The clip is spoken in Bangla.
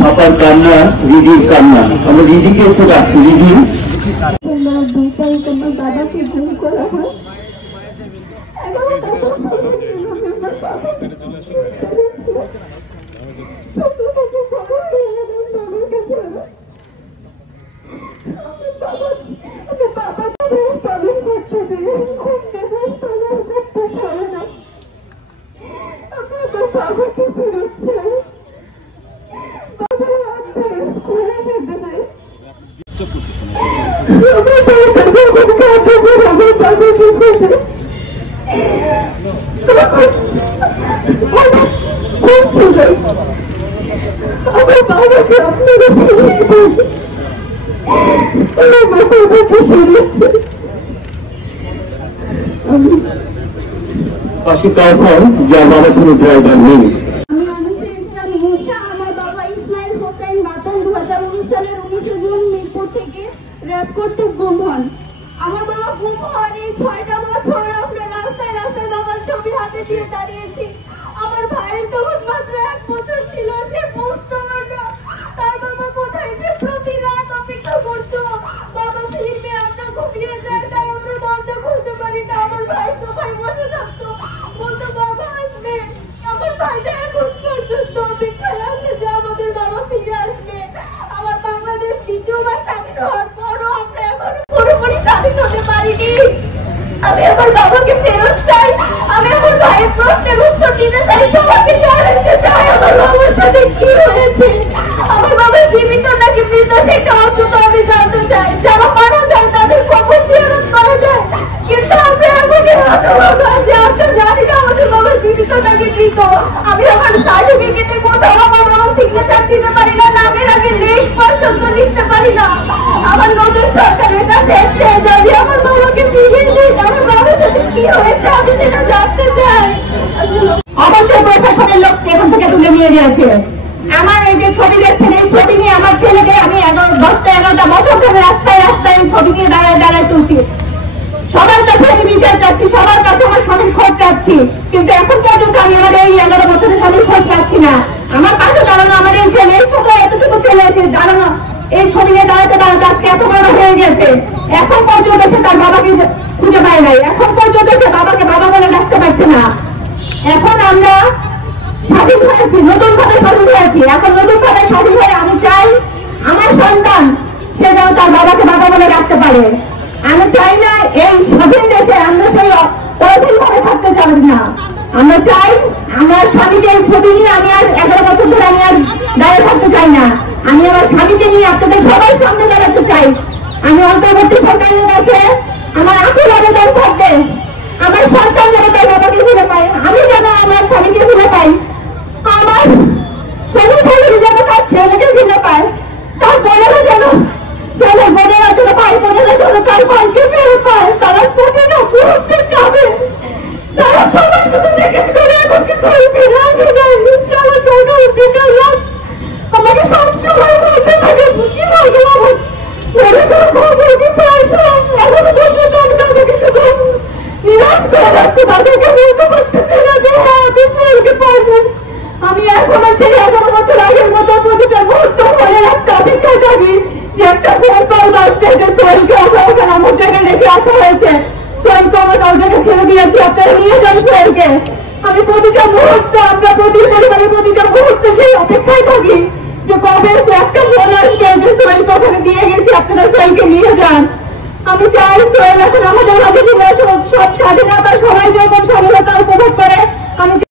পাপার কান্না, রিদির কান্না। আমরা রিদিকে একটু রাখছি। রিদি, তোমার বাবাকে গুম করা হয়। পাশে কারফন যার বাবা ছিল ড্রাইভার নেই। আমার বাবা ইসমাইল হোসেন বাতন 2019 সালের 19 জুন মিরপুর থেকে র্যাব কর্তৃক গুম হন। আমার বাবা গুম হওয়ার এই 6টা বছর আমরা রাস্তায় রাস্তায় বাবার ছবি হাতে দিয়ে দাঁড়িয়েছি। আমার ভাইয়ের তখন মাত্র 1 বছর ছিল, সে বুঝতো না তার বাবা কোথায়। সে প্রতি রাত অপেক্ষা করতো বাবা ফিরবে, আমরা ঘুমিয়ে যাই, তাই আমরা দরজা খুলতে পারি না। আমার ভাই সোফায় বসে থাকতো, বলতো বাবা আসবে। আমার ভাইটা এখন পর্যন্ত অপেক্ষায় আছে যে আমাদের বাবা ফিরে আসবে। আমার বাংলাদেশ দ্বিতীয়বার স্বাধীন হওয়ার পরও আমরা এখন পুরোপুরি স্বাধীন হতে পারিনি। আমি আমার বাবাকে ফেরত চাই। আমি আমার ভাইয়ের প্রশ্নের উত্তর দিতে চাই, সবাইকে জানাতে চাই আমার বাবার সাথে কি হয়েছে। আমার বাবা জীবিত নাকি মৃত সেটা অন্তত আমি জানতে চাই। যারা মারা যায় তাদের কখন জিয়ারত করা যায়, কিন্তু আমরা এমনই হতভাগা যে আমরা জানি না আমাদের বাবা জীবিত নাকি মৃত। আমি আমার সার্টিফিকেটে কোথাও আমার বাবা সিগনেচার দিতে পারি না, নামের আগে লিস্ট পর্যন্ত লিখতে পারি না। আমার নতুন সরকারের কাছে দাবি আমার বাবাকে ফিরিয়ে দিন। আমার বাবার সাথে কি হয়েছে আমি সেটা জানতে চাই। অবশ্যই প্রশাসনের লোক এখান থেকে তুলে নিয়ে গিয়েছে। আমার এই যে ছবি দেখছেন, এই ছবি নিয়ে আমার ছেলেকে আমি 10-11টা বছর ধরে রাস্তায় রাস্তায় ছবি নিয়ে দাঁড়ায় দাঁড়ায় তুলছি। সবার কাছে আমি বিচার চাচ্ছি, সবার কাছে আমার স্বামীর খোঁজ চাচ্ছি, কিন্তু এখন পর্যন্ত আমি আমার এই 11 বছরের স্বামীর খোঁজ পাচ্ছি না। আমার পাশে দাঁড়ানো আমার এই ছেলে, এই ছোট এতটুকু ছেলে, সে দাঁড়ানো এই ছবি নিয়ে দাঁড়াতে দাঁড়াতে আজকে এত বড় হয়ে গেছে। এখন পর্যন্ত সে তার বাবাকে খুঁজে পায় নাই, এখন পর্যন্ত সে বাবাকে বাবা বলে ডাকতে পারছে না। এখন আমরা স্বাধীন হয়েছি, নতুন ভাবে স্বাধীন হয়েছি। এখন নতুন ভাবে স্বাধীন হয়ে আমি চাই আমার সন্তান সে যেন তার বাবাকে বাবা বলে ডাকতে পারে। আমি চাই না এই স্বাধীন দেশে আমরা সেই অধীন ভাবে থাকতে চাই না। আমরা চাই আমার স্বামীকে এই ছবি নিয়ে আমি আর 11 বছর ধরে আমি আর দাঁড়িয়ে থাকতে চাই না। আমি আমার স্বামীকে নিয়ে আপনাদের সবাই সামনে দাঁড়াতে চাই। আমি অন্তর্বর্তী সরকারের কাছে আমার আকুল আবেদন থাকবে, আমার সরকার যেন তার বাবাকে ফিরে পায়, আমি যেন আমার স্বামীকে ফিরে পাই, আমার স্বামী যেন তার ছেলেকে ফিরে পায়, তার বোনেরা যেন ছেলের বোনেরা যেন ভাই বোনেরা যেন তার ভাইকে ফিরে পায়। তারা প্রতিটা মুহূর্তে কাঁদে, তারা সবাই শুধু জিজ্ঞেস করে এখন কি সবাই ফিরে আসে নাই। তারা ছোট বেকার লোক আমাকে সবসময় বলতে থাকে কি বলবো আমার ছেলেটার খবর কি পাইছে। এখনো পর্যন্ত আমি তাদেরকে শুধু নিরাশ করে যাচ্ছে, তাদেরকে বলতে পারতেছি না যে হ্যাঁ আপনি ছেলেকে পাইছেন। আমি এখনো সেই 11 বছর আগের মতো প্রতিটা মুহূর্ত হয়ে একটা অপেক্ষায় থাকি যে একটা ফোন কল আসছে যে সোহেলকে ওখানে আমার জায়গায় রেখে আসা হয়েছে, সোহেলকে আমার কাল জায়গায় ছেড়ে দিয়েছি, আপনারা নিয়ে যান সোহেলকে। আমি প্রতিটা মুহূর্ত, আমরা প্রতি পরিবারের প্রতিটা মুহূর্ত সেই অপেক্ষায় থাকি যে কবে একটা ফোন আসবে যে সোহেলকে ওখানে দিয়ে গেছি, আপনারা সোহেলকে নিয়ে যান। আমি চাই সোহেল এখন আমাদের মাঝে ফিরে আসুক। সব স্বাধীনতা সবাই যেরকম স্বাধীনতা উপভোগ করে আমি